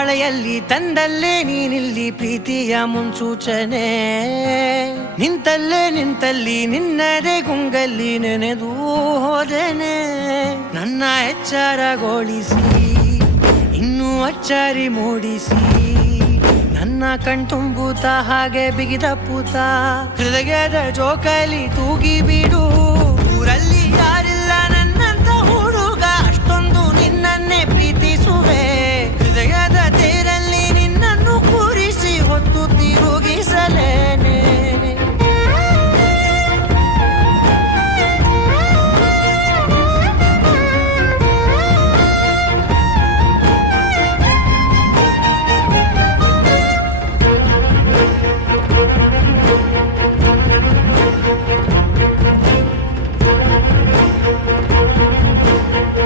ಮಳೆಯಲ್ಲಿ ತಂದಲ್ಲೇ ನೀನಿಲ್ಲಿ ಪ್ರೀತಿಯ ಮುನ್ಸೂಚನೆ ನಿಂತಲ್ಲಿ ನಿನ್ನದೇ ಗುಂಗಲ್ಲಿ ನೆನೆದು ಹೋದೆನೆ ನನ್ನ ಎಚ್ಚರಗೊಳಿಸಿ ಇನ್ನೂ ಅಚ್ಚರಿ ಮೂಡಿಸಿ ನನ್ನ ಕಣ್ತುಂಬುತ್ತ ಹಾಗೆ ಬಿಗಿದ ಪೂತ ಹೃದಯದ ಜೋಕಾಲಿ ತೂಗಿ ಬಿಡು